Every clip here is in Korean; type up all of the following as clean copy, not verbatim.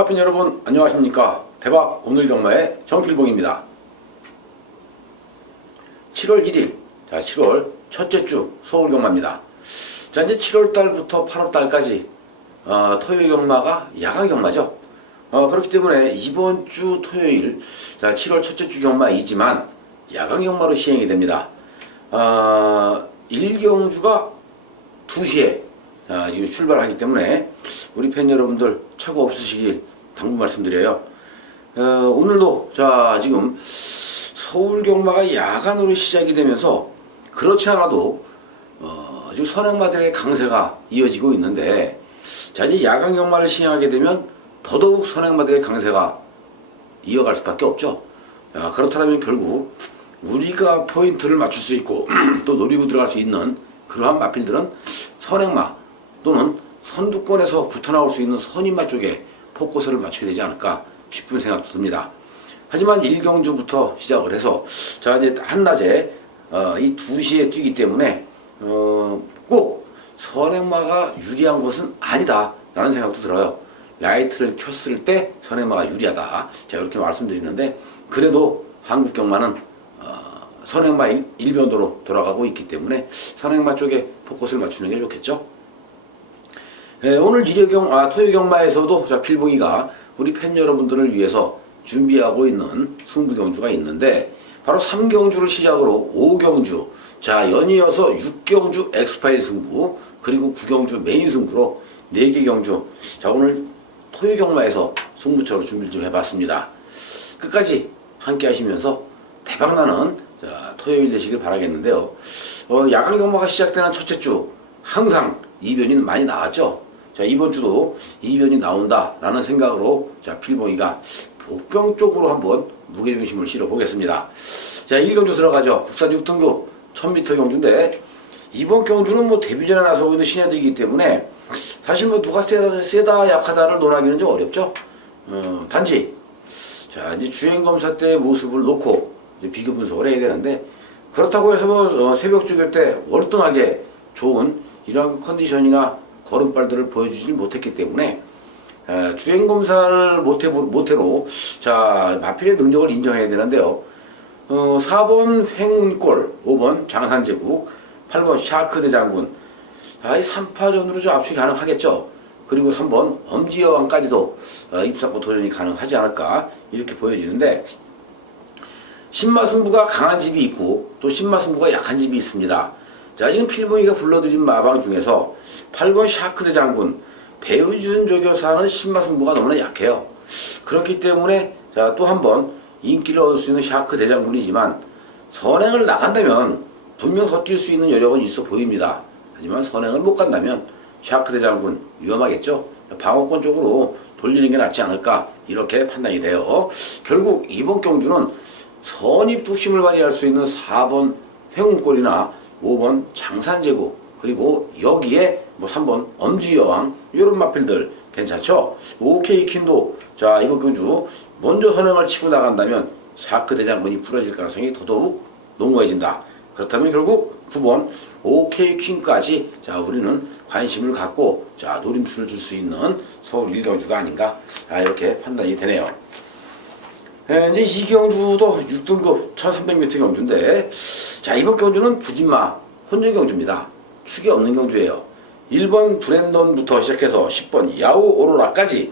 경마팬 여러분 안녕하십니까. 대박 오늘 경마의 정필봉입니다. 7월 1일 7월 첫째 주 서울 경마입니다. 자, 이제 7월 달부터 8월 달까지 토요일 경마가 야간 경마죠. 그렇기 때문에 이번 주 토요일 7월 첫째 주 경마이지만 야간 경마로 시행이 됩니다. 1경주가 2시에 지금 출발하기 때문에 우리 팬 여러분들 착오 없으시길 당부 말씀드려요. 오늘도 지금 서울 경마가 야간으로 시작이 되면서 그렇지 않아도 지금 선행마들의 강세가 이어지고 있는데, 이제 야간 경마를 시행하게 되면 더더욱 선행마들의 강세가 이어갈 수밖에 없죠. 그렇다면 결국 우리가 포인트를 맞출 수 있고 또 노리고 들어갈 수 있는 그러한 마필들은 선행마 또는 선두권에서 붙어나올 수 있는 선임마 쪽에 포커스를 맞춰야 되지 않을까 싶은 생각도 듭니다. 하지만 1경주부터 시작을 해서 이제 한낮에 이 2시에 뛰기 때문에 꼭 선행마가 유리한 것은 아니다 라는 생각도 들어요. 라이트를 켰을 때 선행마가 유리하다, 제가 이렇게 말씀드리는데, 그래도 한국 경마는 선행마 일변도로 돌아가고 있기 때문에 선행마 쪽에 포커스를 맞추는 게 좋겠죠. 오늘 토요 경마에서도 필봉이가 우리 팬 여러분들을 위해서 준비하고 있는 승부경주가 있는데, 바로 3경주를 시작으로 5경주, 연이어서 6경주 엑스파일 승부, 그리고 9경주 메인 승부로 4개 경주, 오늘 토요 경마에서 승부처로 준비를 좀 해봤습니다. 끝까지 함께 하시면서 대박나는 토요일 되시길 바라겠는데요. 야간 경마가 시작되는 첫째 주 항상 이변이 많이 나왔죠. 이번 주도 이변이 나온다라는 생각으로 필봉이가 복병 쪽으로 한번 무게중심을 실어 보겠습니다. 1경주 들어가죠. 국산 6등급 1000m 경주인데, 이번 경주는 데뷔전에 나서고 있는 신예들이기 때문에 사실 누가 세다 약하다를 논하기는 좀 어렵죠. 단지 이제 주행검사 때의 모습을 놓고 이제 비교 분석을 해야 되는데, 그렇다고 해서 새벽 죽일 때 월등하게 좋은 이러한 컨디션이나 걸음발들을 보여주지 못했기 때문에 주행검사를 모태로 마필의 능력을 인정해야 되는데요. 4번 횡운골, 5번 장산제국, 8번 샤크 대장군, 이 3파전으로 압축이 가능하겠죠. 그리고 3번 엄지여왕까지도 입상권 도전이 가능하지 않을까 이렇게 보여지는데, 신마승부가 강한 집이 있고 또 신마승부가 약한 집이 있습니다. 지금 필봉이가 불러드린 마방 중에서 8번 샤크 대장군, 배우준 조교사는 신마승부가 너무나 약해요. 그렇기 때문에 또 한 번 인기를 얻을 수 있는 샤크 대장군이지만, 선행을 나간다면 분명 더 뛸 수 있는 여력은 있어 보입니다. 하지만 선행을 못 간다면 샤크 대장군 위험하겠죠. 방어권 쪽으로 돌리는 게 낫지 않을까 이렇게 판단이 돼요. 결국 이번 경주는 선입뚝심을 발휘할 수 있는 4번 횡운골이나 5번 장산제국, 그리고 여기에 3번 엄지여왕, 이런 마필들 괜찮죠. OK킴도 이번 경주 먼저 선행을 치고 나간다면 샤크 대장군이 풀어질 가능성이 더더욱 농후해진다. 그렇다면 결국 9번 OK킴까지 우리는 관심을 갖고 노림수를 줄 수 있는 서울 1경주가 아닌가 이렇게 판단이 되네요. 이제 2경주도 6등급 1300m 경주인데, 이번 경주는 부진마 혼전 경주입니다. 축이 없는 경주예요. 1번 브랜던부터 시작해서 10번 야오 오로라까지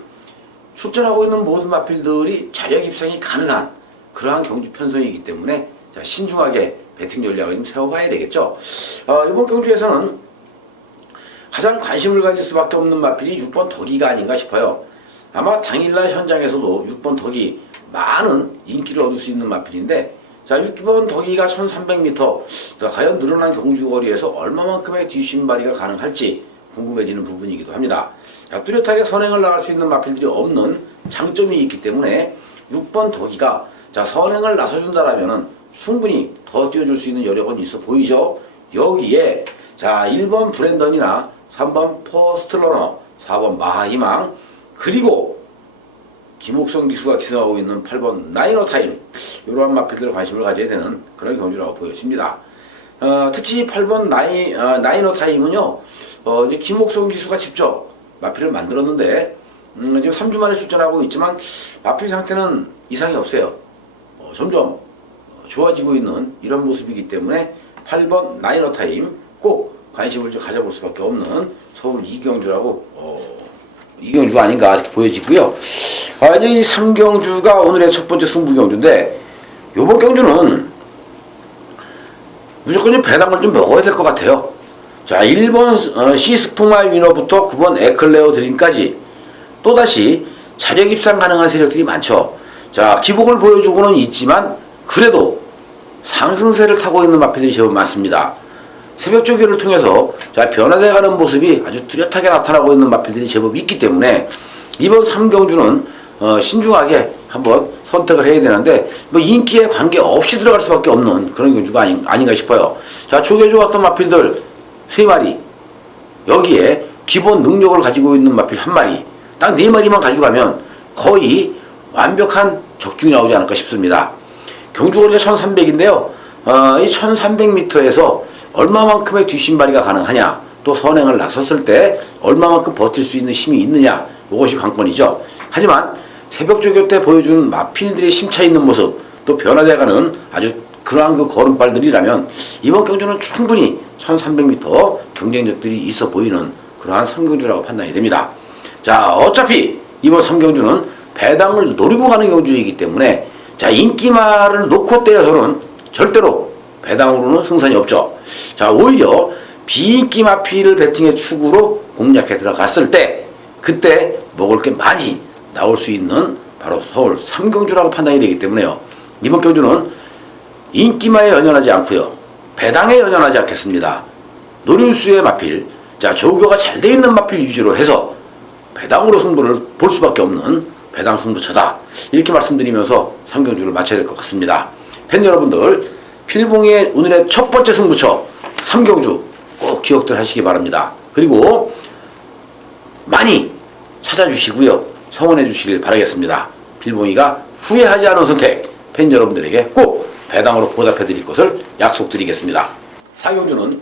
출전하고 있는 모든 마필들이 자력 입상이 가능한 그러한 경주 편성이기 때문에 신중하게 배팅 전략을 좀 세워봐야 되겠죠. 이번 경주에서는 가장 관심을 가질 수밖에 없는 마필이 6번 덕이가 아닌가 싶어요. 아마 당일날 현장에서도 6번 덕이 많은 인기를 얻을 수 있는 마필인데, 6번 덕이가 1300m, 과연 늘어난 경주거리에서 얼마만큼의 뒷심발이가 가능할지 궁금해지는 부분이기도 합니다. 뚜렷하게 선행을 나갈 수 있는 마필들이 없는 장점이 있기 때문에 6번 덕이가 선행을 나서준다라면 충분히 더 뛰어줄 수 있는 여력은 있어 보이죠. 여기에 1번 브랜던이나 3번 포스트러너, 4번 마하희망, 그리고 김옥성 기수가 기승하고 있는 8번 나이너타임, 이러한 마필들 관심을 가져야 되는 그런 경주라고 보여집니다. 특히 8번 나이너타임은요, 이제 김옥성 기수가 직접 마필을 만들었는데, 지금 3주 만에 출전하고 있지만 마필 상태는 이상이 없어요. 점점 좋아지고 있는 이런 모습이기 때문에 8번 나이너 타임 꼭 관심을 좀 가져볼 수밖에 없는 서울 이경주가 아닌가 이렇게 보여지고요. 이제 이 3경주가 오늘의 첫 번째 승부 경주인데, 요번 경주는 무조건 좀 배당을 좀 먹어야 될 것 같아요. 자, 1번 시스프마 위너부터 9번 에클레어 드림까지 또다시 자력 입상 가능한 세력들이 많죠. 자, 기복을 보여주고는 있지만 그래도 상승세를 타고 있는 마필들이 제법 많습니다. 새벽 조교를 통해서 자, 변화돼가는 모습이 아주 뚜렷하게 나타나고 있는 마필들이 제법 있기 때문에 이번 3경주는 신중하게 한번 선택을 해야 되는데, 뭐 인기에 관계없이 들어갈 수밖에 없는 그런 경주가 아닌가 싶어요. 자, 조교 좋았던 마필들 3마리, 여기에 기본 능력을 가지고 있는 마필 1마리, 딱 4마리만 가져가면 거의 완벽한 적중이 나오지 않을까 싶습니다. 경주거리가 1300인데요. 이 1300m에서 얼마만큼의 뒷심발이가 가능하냐, 또 선행을 나섰을 때 얼마만큼 버틸 수 있는 힘이 있느냐, 이것이 관건이죠. 하지만 새벽 조교 때 보여주는 마필들의 심차 있는 모습, 또 변화돼가는 아주 그러한 그 걸음발들이라면 이번 경주는 충분히 1300m 경쟁력들이 있어 보이는 그러한 3경주라고 판단이 됩니다. 자, 어차피 이번 3경주는 배당을 노리고 가는 경주이기 때문에 자, 인기말을 놓고 때려서는 절대로 배당으로는 승산이 없죠. 자, 오히려 비인기 마필을 배팅의 축으로 공략해 들어갔을 때 그때 먹을 게 많이 나올 수 있는 바로 서울 3경주라고 판단이 되기 때문에요. 이번 경주는 인기마에 연연하지 않고요, 배당에 연연하지 않겠습니다. 노림수의 마필, 자, 조교가 잘 돼 있는 마필 위주로 해서 배당으로 승부를 볼 수밖에 없는 배당 승부처다, 이렇게 말씀드리면서 3경주를 마쳐야 될 것 같습니다. 팬 여러분들, 필봉의 오늘의 첫 번째 승부처 3경주 꼭 기억들 하시기 바랍니다. 그리고 많이 찾아주시고요, 성원해 주시길 바라겠습니다. 필봉이가 후회하지 않은 선택, 팬 여러분들에게 꼭 배당으로 보답해 드릴 것을 약속드리겠습니다. 4경주는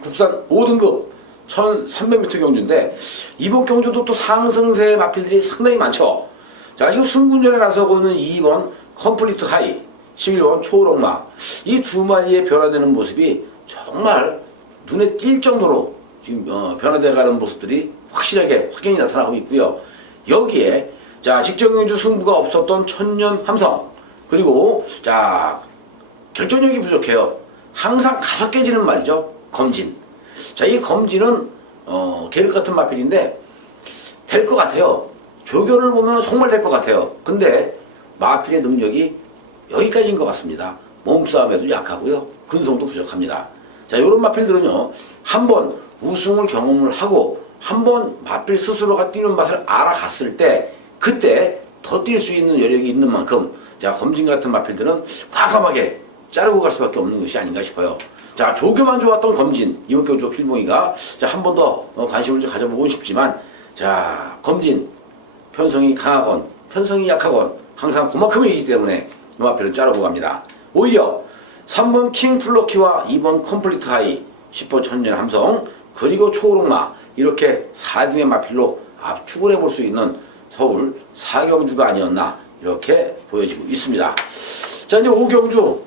국산 5등급 1300m 경주인데, 이번 경주도 또 상승세의 마필들이 상당히 많죠. 자, 지금 승군전에 나서고 있는 2번 컴플리트 하이, 11번 초록마, 이 2마리의 변화되는 모습이 정말 눈에 띌 정도로 지금 변화돼가는 모습들이 확연히 나타나고 있고요. 여기에 자, 직전 경주 승부가 없었던 천년 함성, 그리고 자, 결정력이 부족해요. 항상 가서 깨지는 말이죠. 검진. 자, 이 검진은 계륵 같은 마필인데 될 것 같아요. 조교를 보면 정말 될 것 같아요. 근데 마필의 능력이 여기까지인 것 같습니다. 몸싸움에도 약하고요, 근성도 부족합니다. 자, 요런 마필들은요, 한번 우승을 경험을 하고 한번 마필 스스로가 뛰는 맛을 알아갔을 때 그때 더 뛸 수 있는 여력이 있는 만큼, 자, 검진 같은 마필들은 과감하게 자르고 갈 수밖에 없는 것이 아닌가 싶어요. 자, 조교만 좋았던 검진, 이번 경주 필봉이가 자, 한 번 더 관심을 좀 가져보고 싶지만, 자, 검진 편성이 강하건 편성이 약하건 항상 그만큼이기 때문에 이 마필은 자르고 갑니다. 오히려 3번 킹 플러키와 2번 컴플리트 하이, 10번 천년 함성, 그리고 초록마, 이렇게 4등의 마필로 압축을 해볼 수 있는 서울 4경주가 아니었나, 이렇게 보여지고 있습니다. 자, 이제 5경주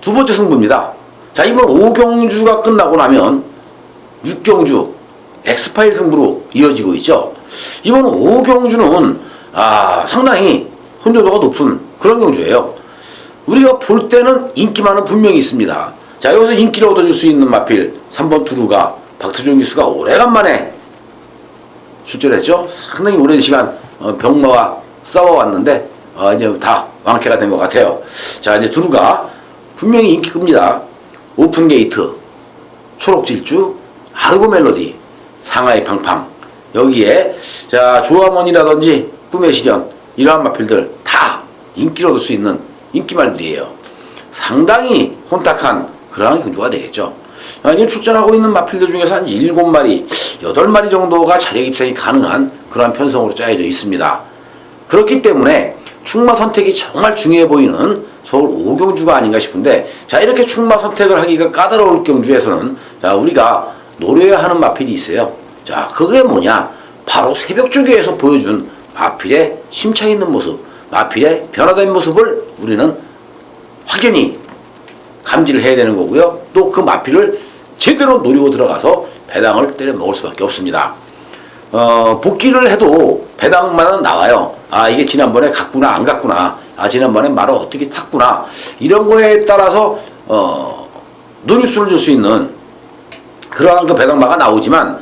두 번째 승부입니다. 자, 이번 5경주가 끝나고 나면 6경주 엑스파일 승부로 이어지고 있죠. 이번 5경주는 상당히 혼조도가 높은 그런 경주예요. 우리가 볼 때는 인기만은 분명히 있습니다. 자, 여기서 인기를 얻어줄 수 있는 마필 3번 두루가 박태종 기수가 오래간만에 출전했죠. 상당히 오랜 시간 병마와 싸워왔는데 이제 다 완쾌가 된 것 같아요. 자, 이제 두루가 분명히 인기 끕니다. 오픈 게이트, 초록질주, 아르고 멜로디, 상하이 팡팡, 여기에 자, 조화원이라든지 꿈의 시련, 이러한 마필들 다 인기를 얻을 수 있는 인기말들이에요. 상당히 혼탁한 그러한 경주가 되겠죠. 지금 출전하고 있는 마필들 중에서 한 7마리, 8마리 정도가 자력 입상이 가능한 그러한 편성으로 짜여져 있습니다. 그렇기 때문에 충마 선택이 정말 중요해 보이는 서울 5경주가 아닌가 싶은데, 자, 이렇게 충마 선택을 하기가 까다로울 경주에서는 자, 우리가 노려야 하는 마필이 있어요. 자, 그게 뭐냐? 바로 새벽조교에서 보여준 마필의 심차 있는 모습, 마필의 변화된 모습을 우리는 확연히 감지를 해야 되는 거고요. 또 그 마필을 제대로 노리고 들어가서 배당을 때려 먹을 수밖에 없습니다. 복귀를 해도 배당만은 나와요. 아, 이게 지난번에 갔구나, 안 갔구나. 아, 지난번에 말을 어떻게 탔구나. 이런 거에 따라서, 노림수를 줄 수 있는 그러한 그 배당마가 나오지만,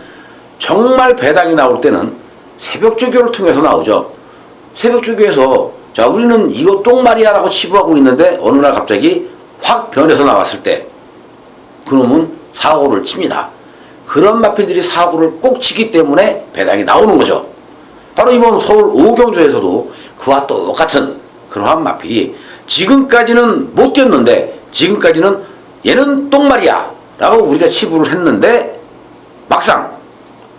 정말 배당이 나올 때는 새벽조교를 통해서 나오죠. 새벽조교에서, 자, 우리는 이거 똥말이야라고 치부하고 있는데, 어느 날 갑자기 확 변해서 나왔을 때, 그놈은 사고를 칩니다. 그런 마필들이 사고를 꼭 치기 때문에 배당이 나오는 거죠. 바로 이번 서울 오경주에서도 그와 똑같은 그러한 마필이 지금까지는 못 뛰었는데, 지금까지는 얘는 똥말이야 라고 우리가 치부를 했는데, 막상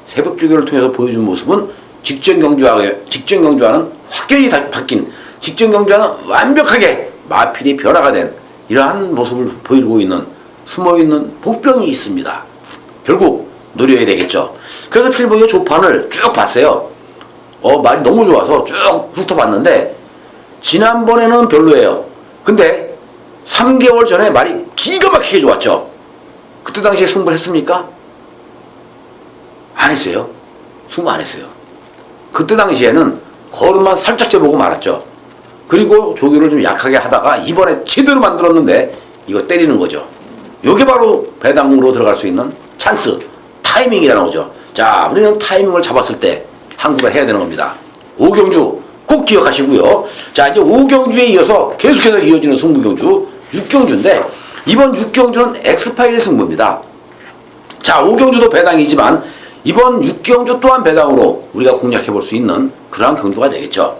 새벽조교를 통해서 보여준 모습은 직전 경주와는 확연히 바뀐, 직전 경주와는 완벽하게 마필이 변화가 된 이러한 모습을 보이고 있는, 숨어있는 복병이 있습니다. 결국 노려야 되겠죠. 그래서 필봉이가 조판을 쭉 봤어요. 말이 너무 좋아서 쭉 훑어봤는데, 지난번에는 별로예요. 근데 3개월 전에 말이 기가 막히게 좋았죠. 그때 당시에 승부했습니까? 안 했어요. 승부 안 했어요. 그때 당시에는 걸음만 살짝 재보고 말았죠. 그리고 조교를 좀 약하게 하다가 이번에 제대로 만들었는데 이거 때리는 거죠. 요게 바로 배당으로 들어갈 수 있는 찬스, 타이밍이라는 거죠. 자, 우리는 타이밍을 잡았을 때 항구를 해야 되는 겁니다. 오경주 꼭 기억하시고요. 자, 이제 오경주에 이어서 계속해서 이어지는 승부경주 6경주인데, 이번 6경주는 엑스파일 승부입니다. 자, 오경주도 배당이지만 이번 6경주 또한 배당으로 우리가 공략해 볼 수 있는 그러한 경주가 되겠죠.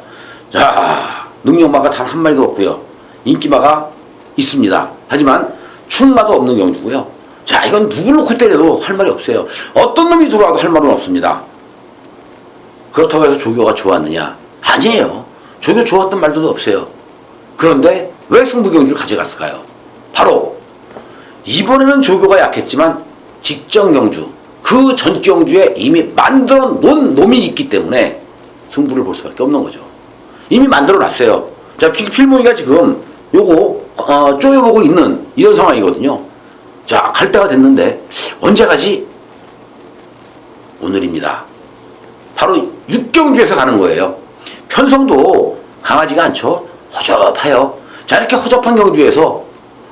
자, 능력마가 단 한 마리도 없고요. 인기마가 있습니다. 하지만 충마도 없는 경주고요. 자, 이건 누굴 놓고 때려도 할 말이 없어요. 어떤 놈이 들어와도 할 말은 없습니다. 그렇다고 해서 조교가 좋았느냐? 아니에요. 조교 좋았던 말도 없어요. 그런데 왜 승부경주를 가져갔을까요? 바로 이번에는 조교가 약했지만 직전 경주, 그 전 경주에 이미 만들어 놓은 놈이 있기 때문에 승부를 볼 수밖에 없는 거죠. 이미 만들어 놨어요. 자, 필모이가 지금 요거 쪼여보고 있는 이런 상황이거든요. 자, 갈 때가 됐는데 언제 가지? 오늘입니다. 바로 6경주에서 가는 거예요. 편성도 강하지가 않죠. 허접해요. 자, 이렇게 허접한 경주에서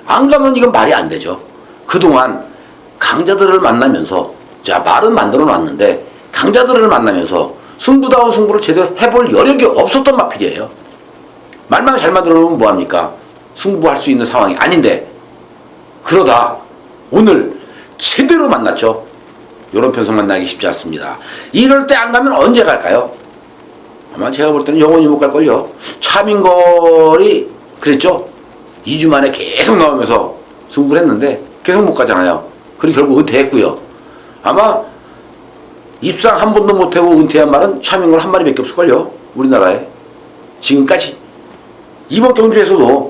안 가면 이건 말이 안 되죠. 그동안 강자들을 만나면서, 자, 말은 만들어 놨는데 강자들을 만나면서 승부다운 승부를 제대로 해볼 여력이 없었던 마필이에요. 말만 잘 만들어 놓으면 뭐합니까? 승부할 수 있는 상황이 아닌데, 그러다 오늘 제대로 만났죠. 이런 편성 만나기 쉽지 않습니다. 이럴 때 안 가면 언제 갈까요? 아마 제가 볼 때는 영원히 못 갈걸요. 차민걸이 그랬죠. 2주 만에 계속 나오면서 승부를 했는데 계속 못 가잖아요. 그리고 결국 은퇴했고요. 아마 입상 한 번도 못하고 은퇴한 말은 차민걸 한 마리밖에 없을걸요. 우리나라에. 지금까지. 이번 경주에서도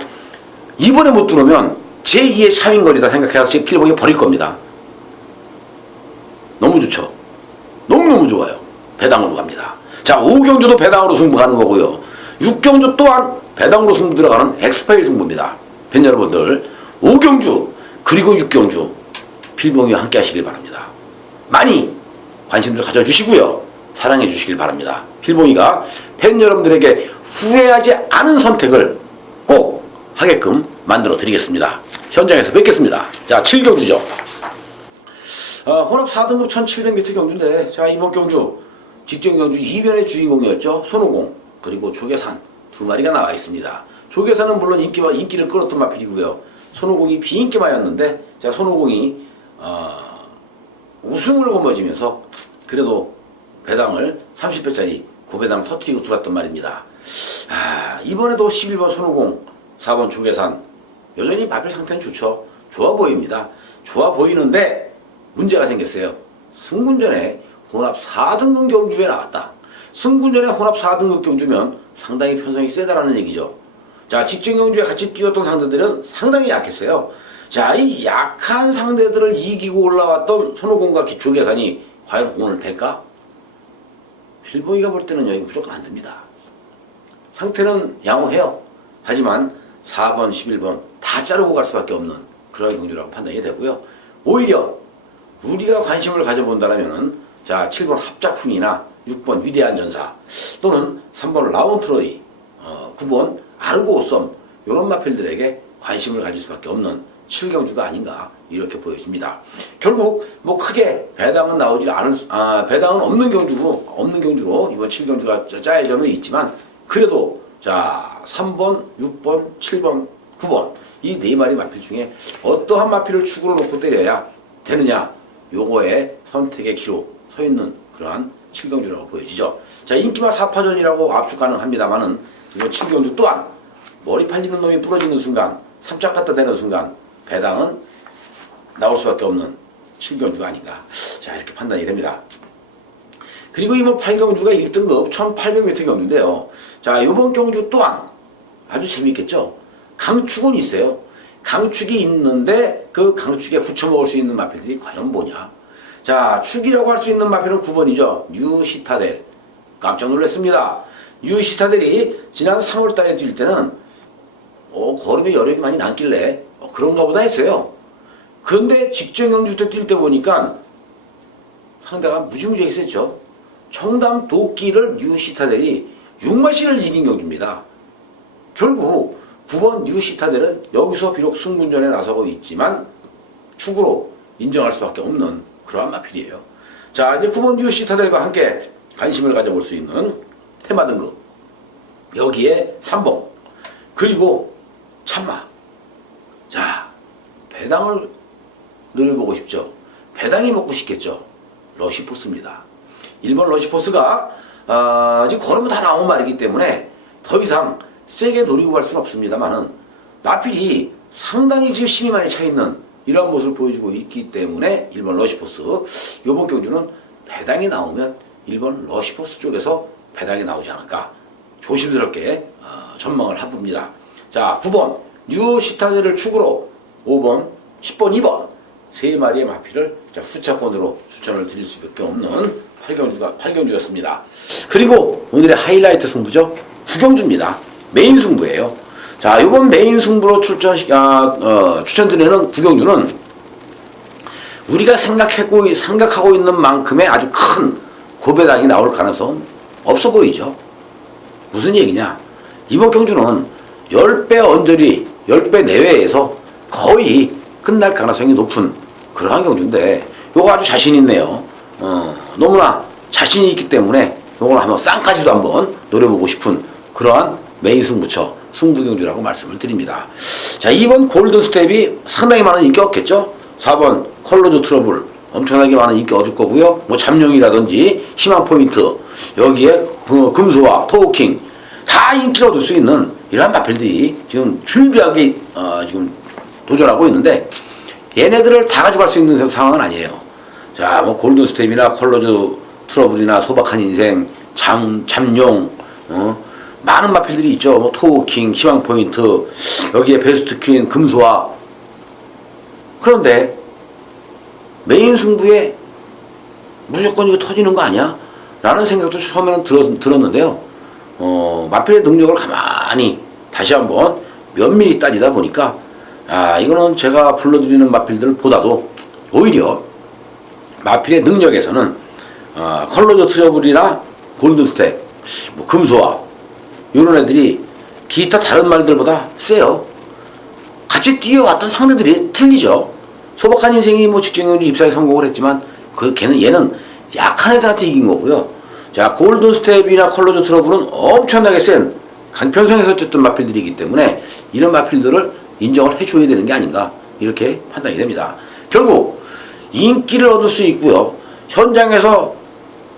이번에 못 들어오면 제2의 차민걸이다 생각해서 제 필봉에 버릴 겁니다. 너무 좋죠. 너무너무 좋아요. 배당으로 갑니다. 자, 5경주도 배당으로 승부 가는 거고요. 6경주 또한 배당으로 승부 들어가는 엑스파일 승부입니다. 팬 여러분들, 5경주 그리고 6경주 필봉이와 함께 하시길 바랍니다. 많이 관심들 가져주시고요. 사랑해 주시길 바랍니다. 필봉이가 팬 여러분들에게 후회하지 않은 선택을 꼭 하게끔 만들어 드리겠습니다. 현장에서 뵙겠습니다. 자, 7경주죠. 혼합 4등급 1700m 경주인데, 자, 이번 경주 직전 경주 2변의 주인공이었죠. 손오공 그리고 조계산 두 마리가 나와 있습니다. 조계산은 물론 인기를 끌었던 마필이고요. 손오공이 비인기마였는데, 자, 손오공이 우승을 거머쥐면서 그래도 배당을 30배짜리 고배당 터뜨리고 들어갔단 말입니다. 이번에도 11번 손오공, 4번 조계산 여전히 마필 상태는 좋죠. 좋아 보입니다. 좋아 보이는데 문제가 생겼어요. 승군전에 혼합 4등급 경주에 나왔다. 승군전에 혼합 4등급 경주면 상당히 편성이 세다라는 얘기죠. 자, 직전 경주에 같이 뛰었던 상대들은 상당히 약했어요. 자, 이 약한 상대들을 이기고 올라왔던 손오공과 조계산이 과연 오늘 될까? 필봉이가 볼 때는 여기 무조건 안 됩니다. 상태는 양호해요. 하지만 4번, 11번 다 자르고 갈 수밖에 없는 그런 경주라고 판단이 되고요. 오히려 우리가 관심을 가져본다면 자 7번 합작품이나 6번 위대한 전사 또는 3번 라운트로이 9번 아르고썸 이런 마필들에게 관심을 가질 수밖에 없는 7경주가 아닌가 이렇게 보여집니다. 결국 뭐 크게 배당은 나오지 않을 배당은 없는 경주로 이번 7경주가 짜여져는 있지만 그래도 자 3번, 6번, 7번, 9번 이 네 마리 마필 중에 어떠한 마필을 축으로 놓고 때려야 되느냐 요거에 선택의 기로 서 있는 그러한 7경주라고 보여지죠. 자 인기마 4파전이라고 압축 가능합니다만은 이번 7경주 또한 머리 팔리는 놈이 부러지는 순간 3짝 갖다 대는 순간 배당은 나올 수밖에 없는 7경주가 아닌가 자 이렇게 판단이 됩니다. 그리고 이번 8경주가 1등급 1800m 경주인데요. 자 이번 경주 또한 아주 재미있겠죠. 강축은 있어요. 강축이 있는데 그 강축에 붙여먹을 수 있는 마필들이 과연 뭐냐. 자 축이라고 할 수 있는 마필은 9번이죠. 뉴시타델. 깜짝 놀랐습니다. 뉴시타델이 지난 3월달에 뛸 때는 걸음에 여력이 많이 남길래 그런가 보다 했어요. 그런데 직전 경주 때 뛸 때 보니까 상대가 무지무지하게 셌죠. 청담 도끼를 뉴시타델이 6마시를 이긴 경주입니다. 결국 9번 뉴시타델은 여기서 비록 승분전에 나서고 있지만 축으로 인정할 수밖에 없는 그러한 마필이에요. 자 이제 9번 뉴시타델과 함께 관심을 가져볼 수 있는 테마 등급 여기에 3번 그리고 참마. 자 배당을 노려보고 싶죠. 배당이 먹고 싶겠죠. 러시포스입니다. 1번 러시포스가 지금 걸으면 다 나온 말이기 때문에 더 이상 세게 노리고 갈 수는 없습니다만은 마필이 상당히 지금 힘이 많이 차있는 이러한 모습을 보여주고 있기 때문에 1번 러시포스 이번 경주는 배당이 나오면 1번 러시포스 쪽에서 배당이 나오지 않을까 조심스럽게 전망을 해봅니다. 자 9번 뉴시타델을 축으로 5번 10번 2번 세 마리의 마필을 후차권으로 추천을 드릴 수밖에 없는 8경주였습니다. 그리고 오늘의 하이라이트 승부죠. 9경주입니다. 메인 승부예요. 자, 이번 메인 승부로 추천드리는 9경주는 우리가 생각하고 있는 만큼의 아주 큰 고배당이 나올 가능성은 없어 보이죠. 무슨 얘기냐? 이번 경주는 10배 언저리, 10배 내외에서 거의 끝날 가능성이 높은 그러한 경주인데 요거 아주 자신 있네요. 너무나 자신이 있기 때문에 요걸 한번 쌍까지도 한번 노려보고 싶은 그러한 메인 승부경주라고 말씀을 드립니다. 자, 2번 골든 스텝이 상당히 많은 인기 얻겠죠. 4번 컬러즈 트러블 엄청나게 많은 인기 얻을 거고요. 뭐 잠룡이라든지 희망 포인트 여기에 금소와 토우킹 다 인기를 얻을 수 있는 이러한 마필들이 지금 준비하게 지금 도전하고 있는데 얘네들을 다 가져갈 수 있는 상황은 아니에요. 자, 뭐 골든 스텝이나 컬러즈 트러블이나 소박한 인생, 잠룡, 많은 마필들이 있죠. 뭐 토우킹, 희망 포인트, 여기에 베스트 퀸, 금소와. 그런데 메인 승부에 무조건 이거 터지는 거 아니야? 라는 생각도 처음에는 들었는데요. 마필의 능력을 가만히 다시 한번 면밀히 따지다 보니까 이거는 제가 불러드리는 마필들보다도 오히려 마필의 능력에서는 컬러즈 트러블이나 골든스텝, 뭐 금소와 이런 애들이 기타 다른 말들보다 세요. 같이 뛰어왔던 상대들이 틀리죠. 소박한 인생이 뭐 직전경주 입사에 성공을 했지만 얘는 약한 애들한테 이긴 거고요. 자, 골든스텝이나 컬러즈 트러블은 엄청나게 센 강편성에서 쫓던 마필들이기 때문에 이런 마필들을 인정을 해줘야 되는 게 아닌가 이렇게 판단이 됩니다. 결국 인기를 얻을 수 있고요. 현장에서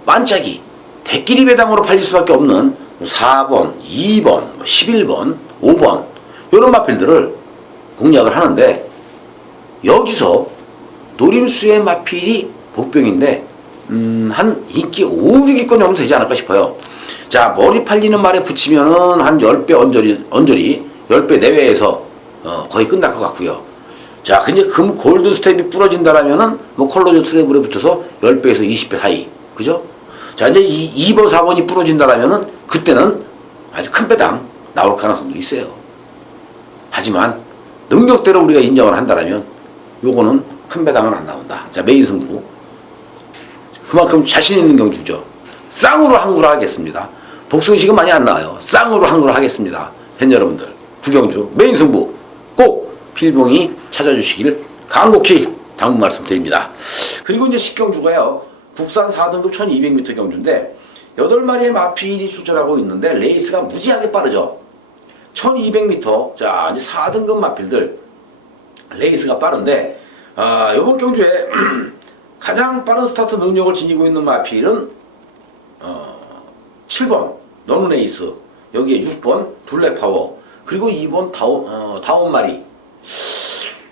반짝이 대끼리 배당으로 팔릴 수밖에 없는 4번, 2번, 11번, 5번 이런 마필들을 공략을 하는데 여기서 노림수의 마필이 복병인데 한 인기 5, 6위권 정도 되지 않을까 싶어요. 자, 머리 팔리는 말에 붙이면은 한 10배 언저리 10배 내외에서 거의 끝날 것 같고요. 자, 근데 금 골드 스텝이 부러진다라면은 뭐 컬러즈 트래블에 붙어서 10배에서 20배 사이. 그죠? 자, 이제 2번, 4번이 부러진다라면은 그때는 아주 큰 배당 나올 가능성도 있어요. 하지만 능력대로 우리가 인정을 한다라면 요거는 큰 배당은 안 나온다. 자, 메인 승부. 그만큼 자신 있는 경주죠. 쌍으로 항구를 하겠습니다. 복승식은 많이 안 나와요. 쌍으로 항구를 하겠습니다. 팬 여러분들. 구경주 메인 승부 꼭 필봉이 찾아주시길 간곡히 당부 말씀드립니다. 그리고 이제 10경주가요. 국산 4등급 1200m 경주인데 8마리의 마필이 출전하고 있는데 레이스가 무지하게 빠르죠. 1200m 자 이제 4등급 마필들 레이스가 빠른데 이번 경주에 가장 빠른 스타트 능력을 지니고 있는 마필은 7번 너는에이스 여기에 6번 블랙파워 그리고 2번 다운마리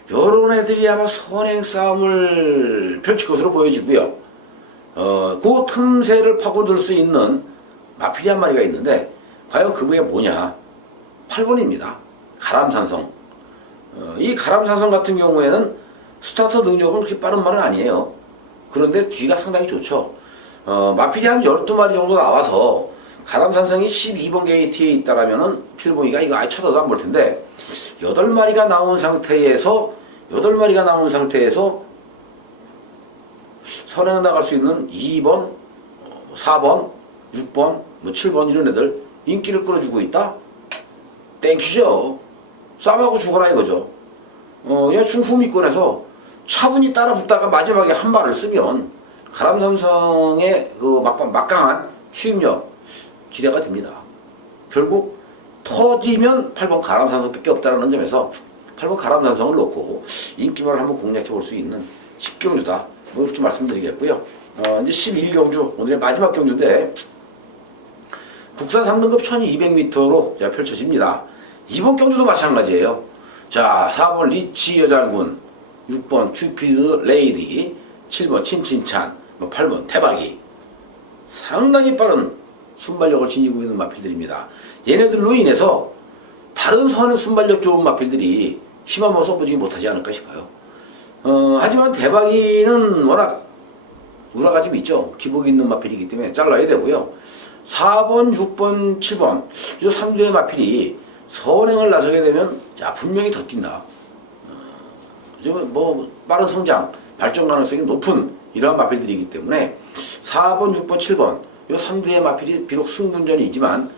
요런 애들이 아마 선행 싸움을 펼칠 것으로 보여지고요. 그 틈새를 파고들 수 있는 마필이 한 마리가 있는데 과연 그게 뭐냐? 8번입니다. 가람산성. 이 가람산성 같은 경우에는 스타트 능력은 그렇게 빠른 말은 아니에요. 그런데 뒤가 상당히 좋죠. 마필이 한 12마리 정도 나와서 가람산성이 12번 게이트에 있다라면은 필봉이가 이거 아예 쳐다도 안 볼 텐데 8마리가 나온 상태에서 선행 나갈 수 있는 2번, 4번, 6번, 7번 이런 애들 인기를 끌어주고 있다? 땡큐죠. 싸움하고 죽어라 이거죠. 그냥 후미권에서 차분히 따라 붙다가 마지막에 한 발을 쓰면 가람삼성의 그 막강한 추임력 기대가 됩니다. 결국 터지면 8번 가람산성밖에 없다는 점에서 8번 가람산성을 놓고 인기만을 한번 공략해 볼 수 있는 10경주다. 뭐 이렇게 말씀드리겠고요. 이제 11경주 오늘의 마지막 경주인데 국산 3등급 1200m로 펼쳐집니다. 이번 경주도 마찬가지예요. 자, 4번 리치 여장군, 6번 큐피드 레이디, 7번 친친찬, 8번 태박이 상당히 빠른 순발력을 지니고 있는 마필들입니다. 얘네들로 인해서 다른 선의 순발력 좋은 마필들이 힘 한번 써보지 못하지 않을까 싶어요. 하지만 대박이는 워낙 우라가 좀 있죠. 기복이 있는 마필이기 때문에 잘라야 되고요. 4번, 6번, 7번 이 3주의 마필이 선행을 나서게 되면 자 분명히 더 뛴다. 지금 뭐 빠른 성장, 발전 가능성이 높은 이러한 마필들이기 때문에 4번, 6번, 7번 이 3주의 마필이 비록 승분전이지만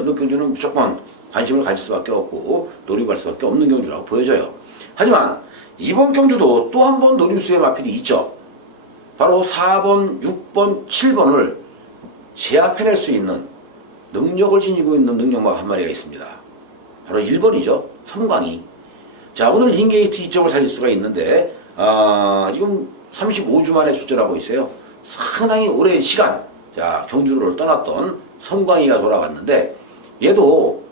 이번 경주는 무조건 관심을 가질 수밖에 없고 노리고 갈 수밖에 없는 경주라고 보여져요. 하지만 이번 경주도 또 한 번 노림수의 마필이 있죠. 바로 4번, 6번, 7번을 제압해낼 수 있는 능력을 지니고 있는 능력마가 한 마리가 있습니다. 바로 1번이죠. 섬광이. 자, 오늘 흰게이트 2점을 살릴 수가 있는데 지금 35주 만에 출전하고 있어요. 상당히 오랜 시간 자 경주를 떠났던 섬광이가 돌아왔는데 얘도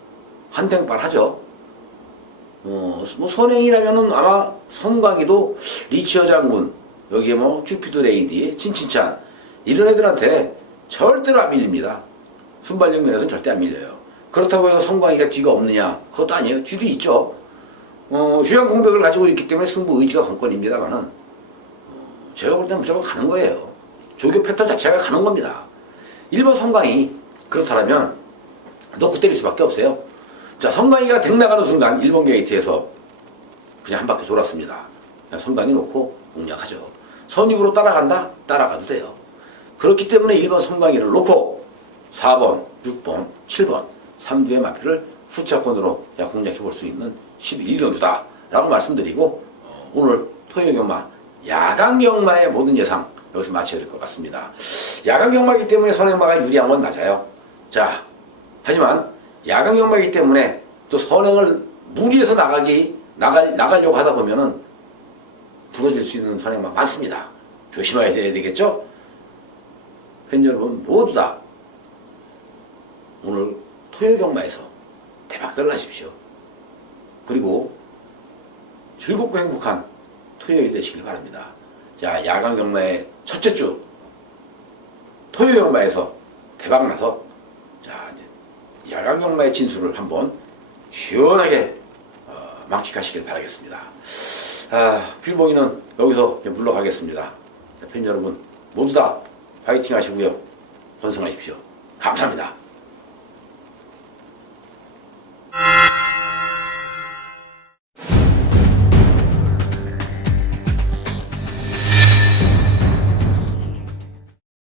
한댕발 하죠. 뭐 선행이라면은 아마 섬광이도 리치어 장군 여기에 뭐 주피드 레이디 친친찬 이런 애들한테 절대로 안 밀립니다. 순발력 면에서는 절대 안 밀려요. 그렇다고 해서 섬광이가 뒤가 없느냐? 그것도 아니에요. 뒤도 있죠. 휴양 공백을 가지고 있기 때문에 승부 의지가 관건입니다만은 제가 볼 때는 무조건 가는 거예요. 조교 패턴 자체가 가는 겁니다. 1번 섬광이 그렇다면 놓고 때릴 수밖에 없어요. 자, 섬광이가 댕 나가는 순간 1번 게이트에서 그냥 한 바퀴 돌았습니다. 그냥 섬광이 놓고 공략하죠. 선입으로 따라간다? 따라가도 돼요. 그렇기 때문에 1번 섬광이를 놓고 4번, 6번, 7번 3주의 마필을 후차권으로 공략해 볼 수 있는 11경주다 라고 말씀드리고 오늘 토요경마 야간경마의 모든 예상 여기서 마쳐야 될 것 같습니다. 야간경마이기 때문에 선행마가 유리한 건 맞아요. 자, 하지만 야간경마이기 때문에 또 선행을 무리해서 나가려고 하다 보면은 부러질 수 있는 선행마 많습니다. 조심해야 되겠죠? 팬 여러분 모두 다 오늘 토요경마에서 대박들 나십시오. 그리고 즐겁고 행복한 토요일 되시길 바랍니다. 자, 야간경마의 첫째 주 토요경마에서 대박나서 자 이제 야간경마의 진수를 한번 시원하게 만끽하시길 바라겠습니다. 필봉이는 여기서 이제 물러가겠습니다. 팬 여러분 모두 다 파이팅 하시고요. 건승하십시오. 감사합니다.